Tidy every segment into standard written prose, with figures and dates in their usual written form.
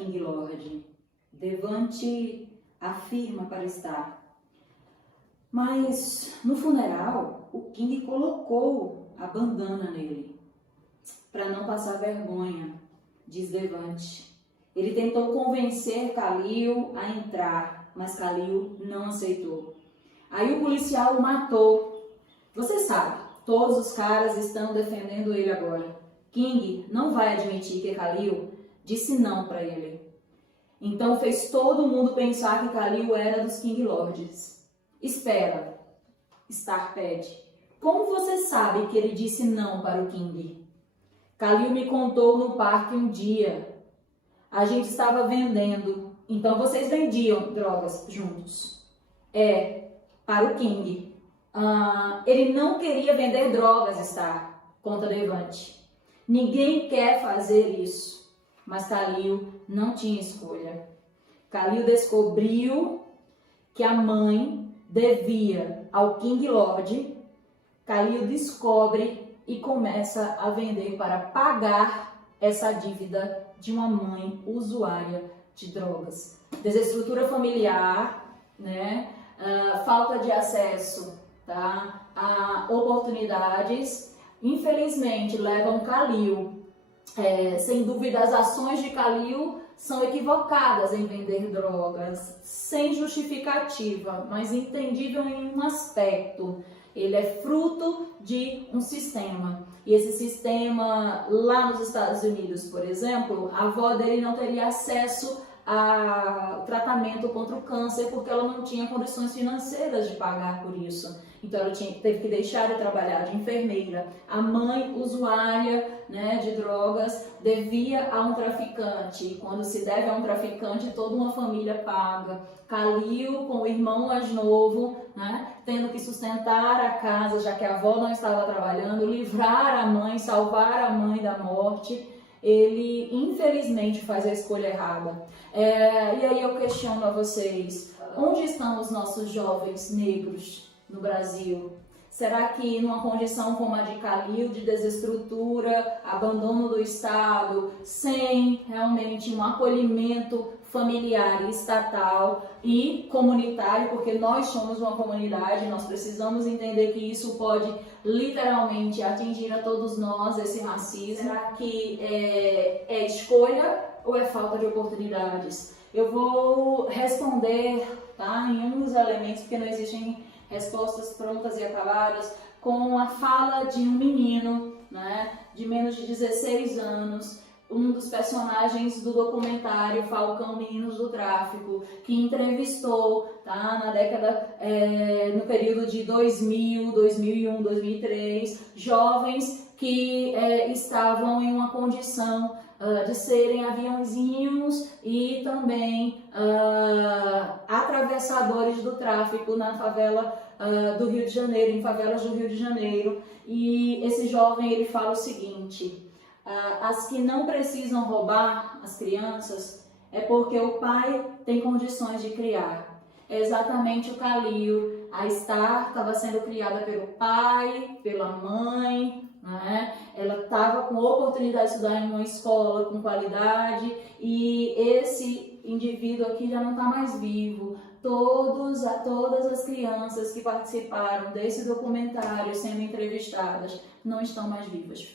King Lord. Devante afirma para estar. Mas no funeral, o King colocou a bandana nele, para não passar vergonha, diz Devante. Ele tentou convencer Khalil a entrar, mas Khalil não aceitou. Aí o policial o matou. Você sabe, todos os caras estão defendendo ele agora. King não vai admitir que Khalil disse não para ele. Então fez todo mundo pensar que Khalil era dos King Lords. Espera, Star pede. Como você sabe que ele disse não para o King? Khalil me contou no parque um dia. A gente estava vendendo. Então vocês vendiam drogas juntos. Para o King. Ele não queria vender drogas, Star, conta Devante. Ninguém quer fazer isso. Mas Khalil não tinha escolha. Khalil descobriu que a mãe devia ao King Lord. Khalil descobre e começa a vender para pagar essa dívida de uma mãe usuária de drogas. Desestrutura familiar, né? Falta de acesso, tá? A oportunidades, infelizmente levam Khalil. Sem dúvida, as ações de Khalil são equivocadas em vender drogas, sem justificativa, mas entendível em um aspecto. Ele é fruto de um sistema. E esse sistema, lá nos Estados Unidos, por exemplo, a avó dele não teria acesso ao tratamento contra o câncer porque ela não tinha condições financeiras de pagar por isso. Então ela teve que deixar de trabalhar de enfermeira. A mãe usuária, né, de drogas devia a um traficante. E quando se deve a um traficante, toda uma família paga. Khalil, com o irmão mais novo, né, tendo que sustentar a casa, já que a avó não estava trabalhando, livrar a mãe, salvar a mãe da morte. Ele, infelizmente, faz a escolha errada. E aí eu questiono a vocês, onde estão os nossos jovens negros no Brasil? Será que numa condição como a de Khalil, de desestrutura, abandono do Estado, sem realmente um acolhimento familiar e estatal e comunitário, porque nós somos uma comunidade, nós precisamos entender que isso pode literalmente atingir a todos nós, esse racismo. Será que é escolha ou é falta de oportunidades? Eu vou responder, tá, em um dos elementos, porque não existem respostas prontas e acabadas, com a fala de um menino, né, de menos de 16 anos, um dos personagens do documentário Falcão Meninos do Tráfico, que entrevistou, tá, na década, no período de 2000, 2001, 2003, jovens que estavam em uma condição de serem aviãozinhos e também atravessadores do tráfico na favela do Rio de Janeiro, em favelas do Rio de Janeiro. E esse jovem, ele fala o seguinte: as que não precisam roubar as crianças é porque o pai tem condições de criar. É exatamente o Khalil. A Star estava sendo criada pelo pai, pela mãe, né? Ela estava com oportunidade de estudar em uma escola com qualidade, e esse indivíduo aqui já não está mais vivo. Todas as crianças que participaram desse documentário sendo entrevistadas não estão mais vivas,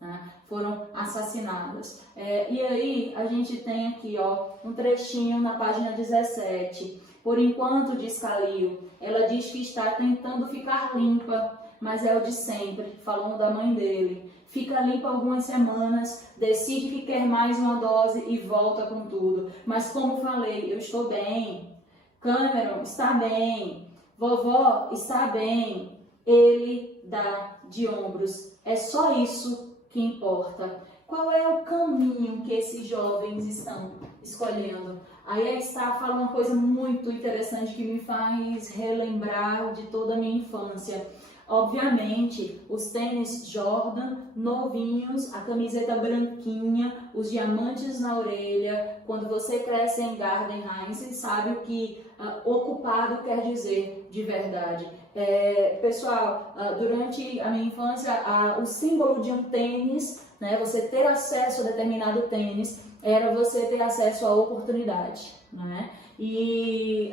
né? Foram assassinadas. E aí a gente tem aqui, ó, um trechinho na página 17. Por enquanto, diz Khalil, ela diz que está tentando ficar limpa, mas é o de sempre, falando da mãe dele. Fica limpa algumas semanas, decide que quer mais uma dose e volta com tudo. Mas como falei, eu estou bem. Cameron está bem. Vovó está bem. Ele dá de ombros. É só isso que importa. Qual é o caminho que esses jovens estão escolhendo? Aí a Star fala uma coisa muito interessante que me faz relembrar de toda a minha infância. Obviamente, os tênis Jordan novinhos, a camiseta branquinha, os diamantes na orelha. Quando você cresce em Gardenham, você sabe o que ocupado quer dizer de verdade. Pessoal, durante a minha infância, o símbolo de um tênis, né, você ter acesso a determinado tênis, era você ter acesso à oportunidade, né? E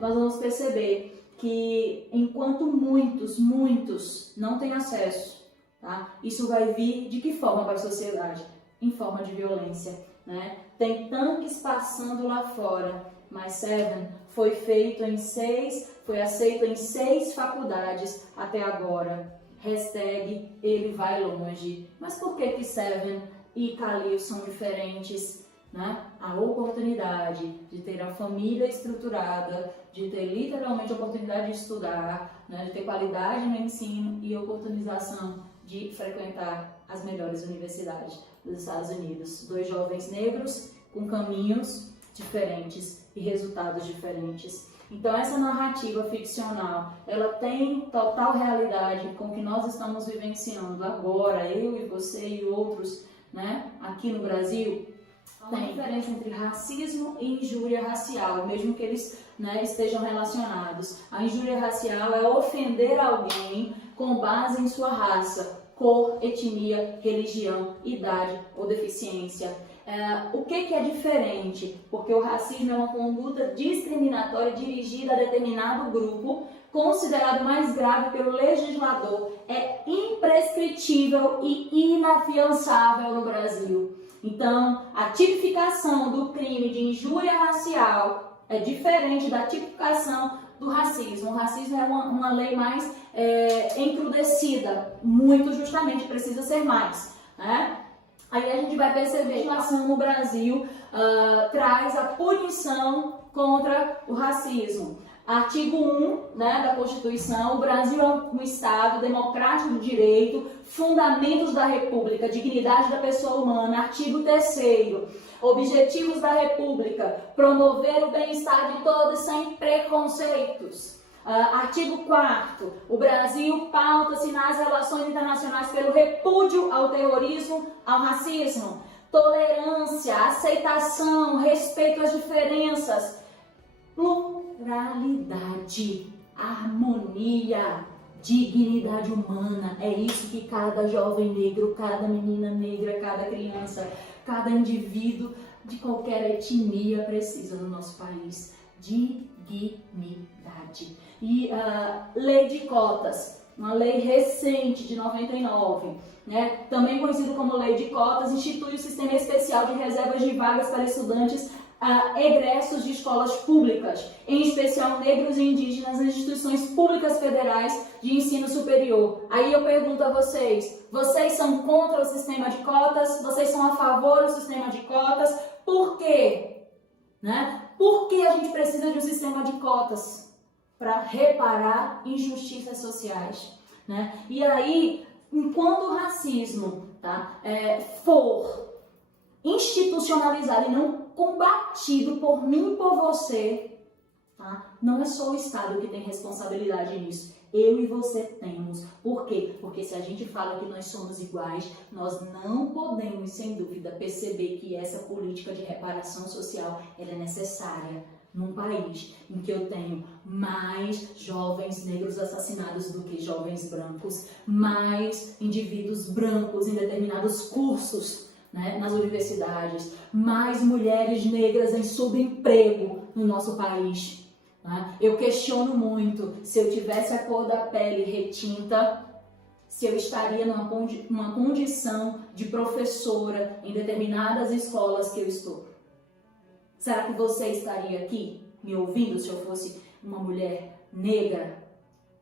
nós vamos perceber que enquanto muitos não têm acesso, tá? Isso vai vir de que forma para a sociedade? Em forma de violência, né? Tem tanques passando lá fora, mas Seven foi aceito em 6 faculdades até agora. Hashtag ele vai longe. Mas por que Seven e Kalil são diferentes? Né? A oportunidade de ter a família estruturada, de ter literalmente a oportunidade de estudar, né? De ter qualidade no ensino e oportunização de frequentar as melhores universidades dos Estados Unidos. 2 jovens negros com caminhos diferentes e resultados diferentes. Então essa narrativa ficcional, ela tem total realidade com o que nós estamos vivenciando agora, eu e você e outros, né, aqui no Brasil. Tem diferença entre racismo e injúria racial, mesmo que eles, né, estejam relacionados. A injúria racial é ofender alguém com base em sua raça, cor, etnia, religião, idade ou deficiência. O que é diferente? Porque o racismo é uma conduta discriminatória dirigida a determinado grupo, considerado mais grave pelo legislador, é imprescritível e inafiançável no Brasil. Então, a tipificação do crime de injúria racial é diferente da tipificação do racismo. O racismo é uma lei mais encrudecida, muito justamente, precisa ser mais, né? Aí a gente vai perceber que a legislação no Brasil traz a punição contra o racismo. Artigo 1, né, da Constituição: o Brasil é um Estado democrático do direito, fundamentos da República, dignidade da pessoa humana. Artigo 3º, objetivos da República: promover o bem-estar de todos sem preconceitos. Artigo 4º, o Brasil pauta-se nas relações internacionais pelo repúdio ao terrorismo, ao racismo, tolerância, aceitação, respeito às diferenças, pluralidade, harmonia, dignidade humana. É isso que cada jovem negro, cada menina negra, cada criança, cada indivíduo de qualquer etnia precisa no nosso país. Dignidade. E lei de cotas, uma lei recente de 99, né, também conhecido como lei de cotas, institui o sistema especial de reservas de vagas para estudantes egressos de escolas públicas, em especial negros e indígenas, nas instituições públicas federais de ensino superior. Aí eu pergunto a vocês: vocês são contra o sistema de cotas? Vocês são a favor do sistema de cotas? Por quê? Né? Por que a gente precisa de um sistema de cotas? Para reparar injustiças sociais, né? E aí, enquanto o racismo, tá, for institucionalizado e não combatido por mim e por você, tá, não é só o Estado que tem responsabilidade nisso. Eu e você temos. Por quê? Porque se a gente fala que nós somos iguais, nós não podemos, sem dúvida, perceber que essa política de reparação social ela é necessária num país em que eu tenho mais jovens negros assassinados do que jovens brancos, mais indivíduos brancos em determinados cursos, né, nas universidades, mais mulheres negras em subemprego no nosso país. Eu questiono muito se eu tivesse a cor da pele retinta, se eu estaria numa condição de professora em determinadas escolas que eu estou. Será que você estaria aqui me ouvindo se eu fosse uma mulher negra?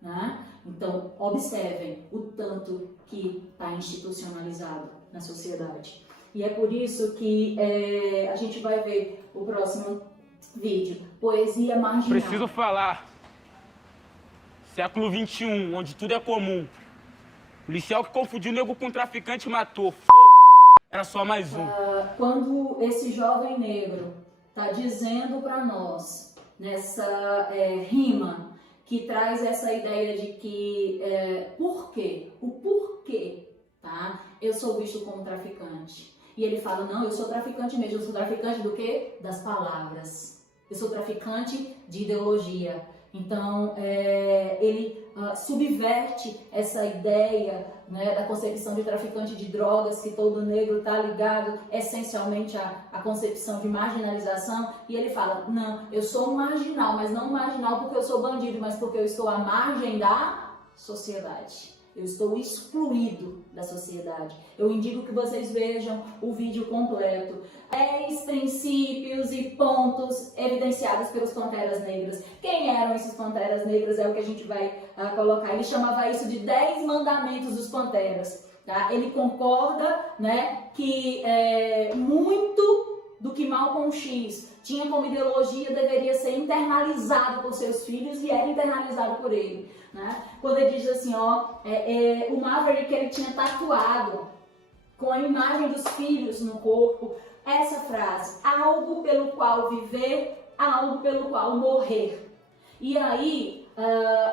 Né? Então, observem o tanto que está institucionalizado na sociedade. E é por isso que a gente vai ver o próximo vídeo. Poesia marginal. Preciso falar. Século XXI, onde tudo é comum. Policial que confundiu nego com traficante e matou. Foda-se. Era só mais um. Quando esse jovem negro está dizendo para nós, nessa rima, que traz essa ideia de que, por quê? O porquê, tá? Eu sou visto como traficante. E ele fala: não, eu sou traficante mesmo. Eu sou traficante do quê? Das palavras. Eu sou traficante de ideologia. Então, ele subverte essa ideia, né, da concepção de traficante de drogas, que todo negro está ligado essencialmente à concepção de marginalização, e ele fala, não, eu sou um marginal, mas não um marginal porque eu sou bandido, mas porque eu estou à margem da sociedade. Eu estou excluído da sociedade. Eu indico que vocês vejam o vídeo completo. 10 princípios e pontos evidenciados pelos Panteras Negras. Quem eram esses Panteras Negras é o que a gente vai colocar. Ele chamava isso de 10 mandamentos dos Panteras. Tá? Ele concorda, né, que muito do que Malcolm X tinha como ideologia deveria ser internalizado por seus filhos e era internalizado por ele. Né? Quando ele diz assim, o Maverick, ele tinha tatuado com a imagem dos filhos no corpo essa frase, algo pelo qual viver, algo pelo qual morrer. E aí,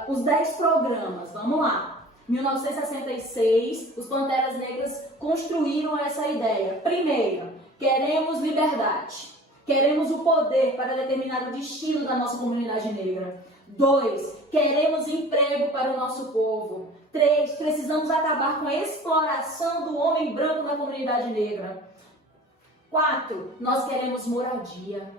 os 10 programas, vamos lá. 1966, os Panteras Negras construíram essa ideia. Primeiro, queremos liberdade. Queremos o poder para determinar o destino da nossa comunidade negra. 2, queremos emprego para o nosso povo. 3, precisamos acabar com a exploração do homem branco na comunidade negra. 4, nós queremos moradia.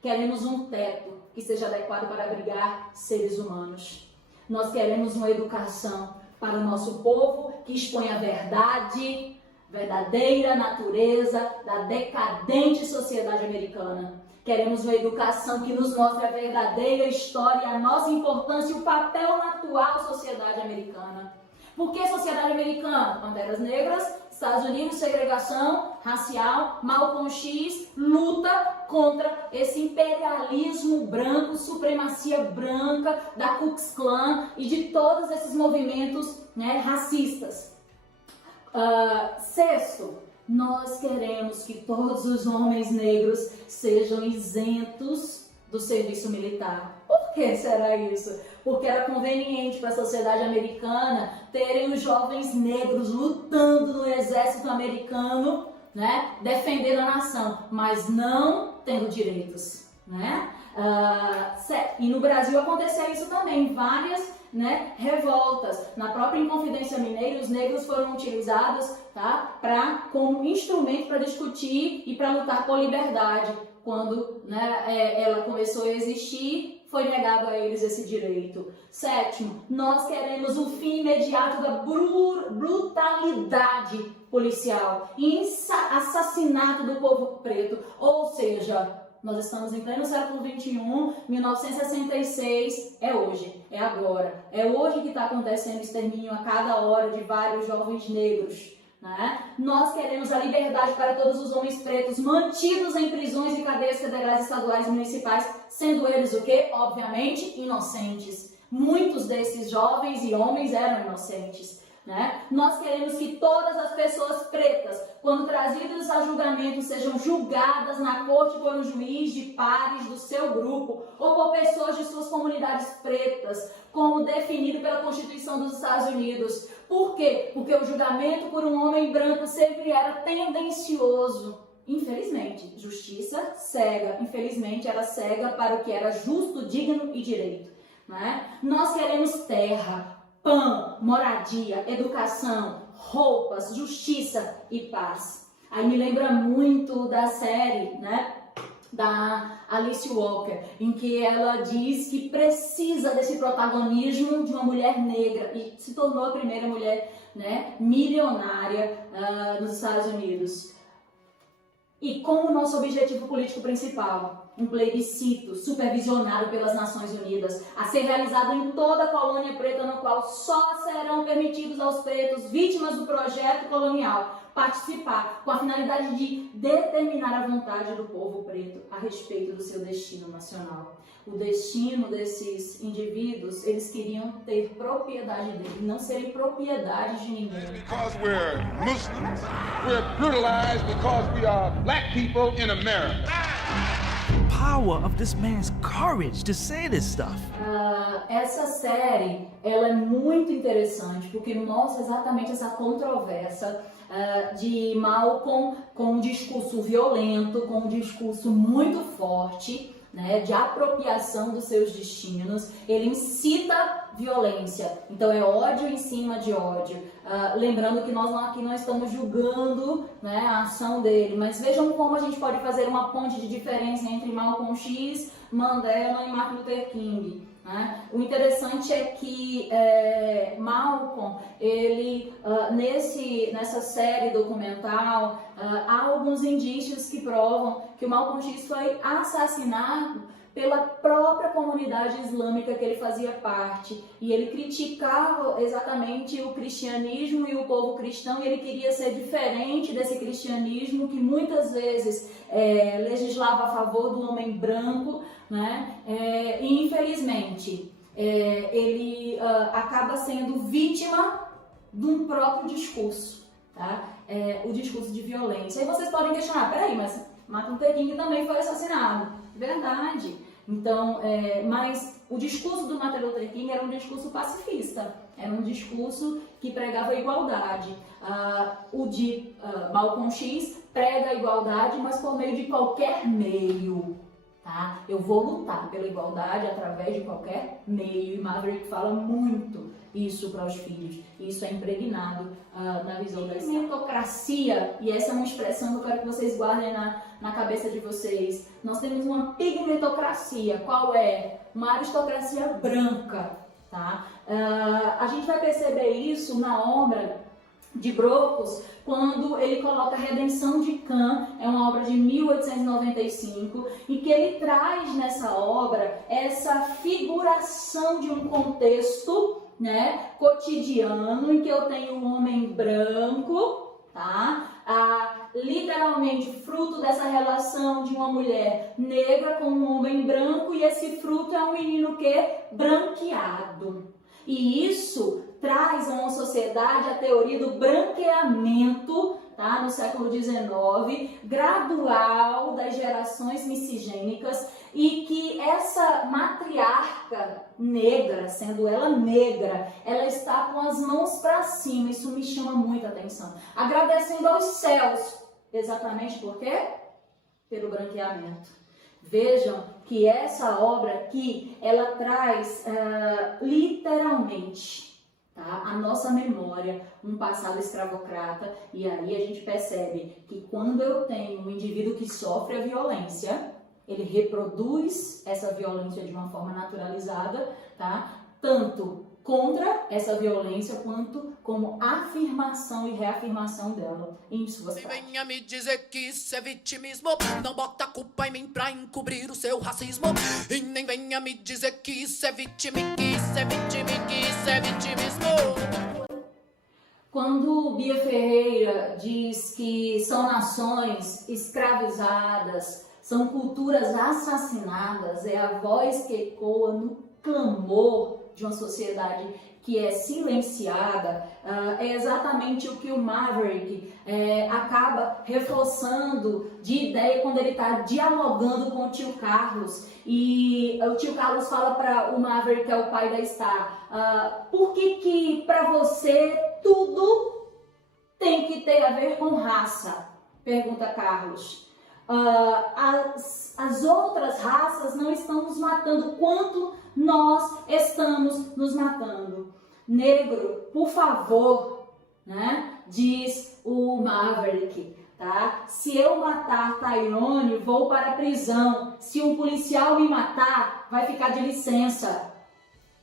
Queremos um teto que seja adequado para abrigar seres humanos. Nós queremos uma educação para o nosso povo que expõe a verdade, verdadeira natureza da decadente sociedade americana. Queremos uma educação que nos mostre a verdadeira história, a nossa importância e o papel na atual sociedade americana. Por que sociedade americana? Panteras Negras, Estados Unidos, segregação racial, Malcolm X, luta contra esse imperialismo branco, supremacia branca da Ku Klux Klan e de todos esses movimentos, né, racistas. 6º, nós queremos que todos os homens negros sejam isentos do serviço militar. Por que será isso? Porque era conveniente para a sociedade americana terem os jovens negros lutando no exército americano, né, defendendo a nação, mas não tendo direitos, né? E no Brasil aconteceu isso também, várias, né, revoltas. Na própria Inconfidência Mineira, os negros foram utilizados, tá, como instrumento para discutir e para lutar por liberdade. Quando, né, ela começou a existir, foi negado a eles esse direito. 7º, nós queremos o fim imediato da brutalidade policial e assassinato do povo preto. Ou seja, nós estamos em pleno século XXI, 1966, é hoje, é agora. É hoje que está acontecendo o extermínio a cada hora de vários jovens negros. Né? Nós queremos a liberdade para todos os homens pretos mantidos em prisões e cadeias federais, estaduais e municipais, sendo eles o quê? Obviamente, inocentes. Muitos desses jovens e homens eram inocentes. Né? Nós queremos que todas as pessoas pretas, quando trazidas a julgamento, sejam julgadas na corte por um juiz de pares do seu grupo ou por pessoas de suas comunidades pretas, como definido pela Constituição dos Estados Unidos. Por quê? Porque o julgamento por um homem branco sempre era tendencioso. Infelizmente, justiça cega. Infelizmente, era cega para o que era justo, digno e direito. Né? Nós queremos terra, pão, moradia, educação, roupas, justiça e paz. Aí me lembra muito da série, né, da Alice Walker, em que ela diz que precisa desse protagonismo de uma mulher negra e se tornou a primeira mulher, né, milionária nos Estados Unidos. E como nosso objetivo político principal, um plebiscito supervisionado pelas Nações Unidas, a ser realizado em toda a colônia preta, no qual só serão permitidos aos pretos, vítimas do projeto colonial, participar, com a finalidade de determinar a vontade do povo preto a respeito do seu destino nacional. O destino desses indivíduos, eles queriam ter propriedade dele, não serem propriedade de ninguém. Because we're Muslims, we're brutalized because we are black people in America. Power of this man's courage to say this stuff. Essa série, ela é muito interessante porque mostra exatamente essa controvérsia de Malcolm com um discurso violento, com um discurso muito forte, né, de apropriação dos seus destinos, ele incita violência. Então é ódio em cima de ódio. Lembrando que nós aqui não estamos julgando, né, a ação dele, mas vejam como a gente pode fazer uma ponte de diferença entre Malcolm X, Mandela e Martin Luther King. Né? O interessante é que Malcolm, ele nessa série documental, há alguns indícios que provam que o Malcolm X foi assassinado pela própria comunidade islâmica que ele fazia parte, e ele criticava exatamente o cristianismo e o povo cristão, e ele queria ser diferente desse cristianismo que muitas vezes legislava a favor do homem branco, né? E infelizmente ele acaba sendo vítima de um próprio discurso, tá? O discurso de violência. E vocês podem questionar, peraí, mas Martin Luther King também foi assassinado. Verdade. Então, mas o discurso do Martin Luther King era um discurso pacifista, era um discurso que pregava a igualdade. O de Malcolm X prega a igualdade, mas por meio de qualquer meio. Tá? Eu vou lutar pela igualdade através de qualquer meio. E Maverick fala muito isso para os filhos. Isso é impregnado na visão da meritocracia, e essa é uma expressão que eu quero que vocês guardem na cabeça de vocês. Nós temos uma pigmentocracia. Qual é? Uma aristocracia branca. Tá? A gente vai perceber isso na obra de Brocos, quando ele coloca a Redenção de Cã, é uma obra de 1895, e que ele traz nessa obra essa figuração de um contexto, né, cotidiano, em que eu tenho um homem branco, tá? Literalmente fruto dessa relação de uma mulher negra com um homem branco, e esse fruto é um menino branqueado. E isso traz a uma sociedade a teoria do branqueamento, tá? No século XIX, gradual das gerações miscigênicas, e que essa matriarca negra, sendo ela negra, ela está com as mãos para cima. Isso me chama muita atenção. Agradecendo aos céus. Exatamente por quê? Pelo branqueamento. Vejam que essa obra aqui, ela traz literalmente, tá, a nossa memória, um passado escravocrata, e aí a gente percebe que quando eu tenho um indivíduo que sofre a violência, ele reproduz essa violência de uma forma naturalizada, tá? Tanto contra essa violência quanto como afirmação e reafirmação dela em suas práticas. Venha me dizer que isso é vitimismo, não bota a culpa em mim pra encobrir o seu racismo. E nem venha me dizer que isso é vitimismo, que isso é vitimismo, que isso é vitimismo. Quando Bia Ferreira diz que são nações escravizadas, são culturas assassinadas, é a voz que ecoa no clamor de uma sociedade que é silenciada, é exatamente o que o Maverick acaba reforçando de ideia quando ele está dialogando com o tio Carlos. E o tio Carlos fala para o Maverick, que é o pai da Star, por que para você tudo tem que ter a ver com raça? Pergunta Carlos. As outras raças não estão nos matando quanto nós estamos nos matando. Negro, por favor, né? Diz o Maverick, tá? Se eu matar Tyrone, vou para a prisão. Se um policial me matar, vai ficar de licença.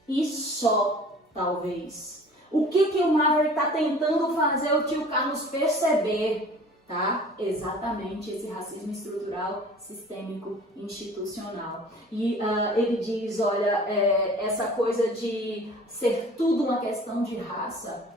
E só, talvez. O que o Maverick está tentando fazer o tio Carlos perceber? Tá? Exatamente esse racismo estrutural, sistêmico, institucional. E ele diz, olha, essa coisa de ser tudo uma questão de raça,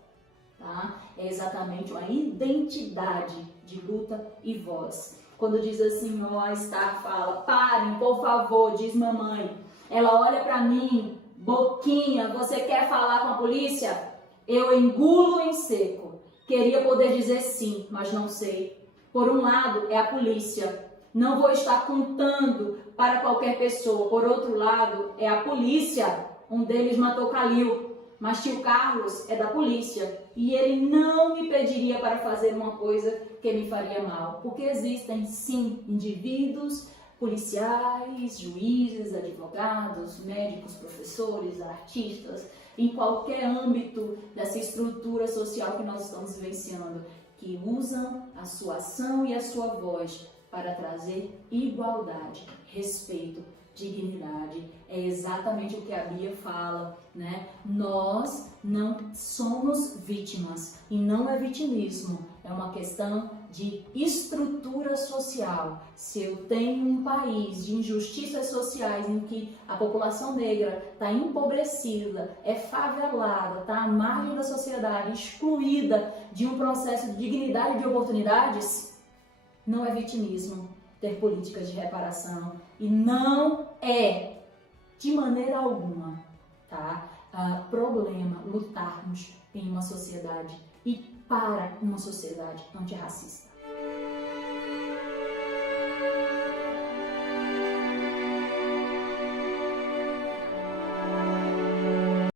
tá? É exatamente uma identidade de luta e voz. Quando diz assim, a Star fala, parem, por favor, diz mamãe. Ela olha pra mim, boquinha, você quer falar com a polícia? Eu engulo em seco. Queria poder dizer sim, mas não sei. Por um lado, é a polícia. Não vou estar contando para qualquer pessoa. Por outro lado, é a polícia. Um deles matou Khalil. Mas tio Carlos é da polícia. E ele não me pediria para fazer uma coisa que me faria mal. Porque existem, sim, indivíduos policiais, juízes, advogados, médicos, professores, artistas, em qualquer âmbito dessa estrutura social que nós estamos vivenciando, que usam a sua ação e a sua voz para trazer igualdade, respeito, dignidade. É exatamente o que a Bia fala, né? Nós não somos vítimas e não é vitimismo, é uma questão de estrutura social. Se eu tenho um país de injustiças sociais em que a população negra está empobrecida, é favelada, está à margem da sociedade, excluída de um processo de dignidade e de oportunidades, não é vitimismo ter políticas de reparação e não é, de maneira alguma, tá? Problema lutarmos em uma sociedade e para uma sociedade antirracista.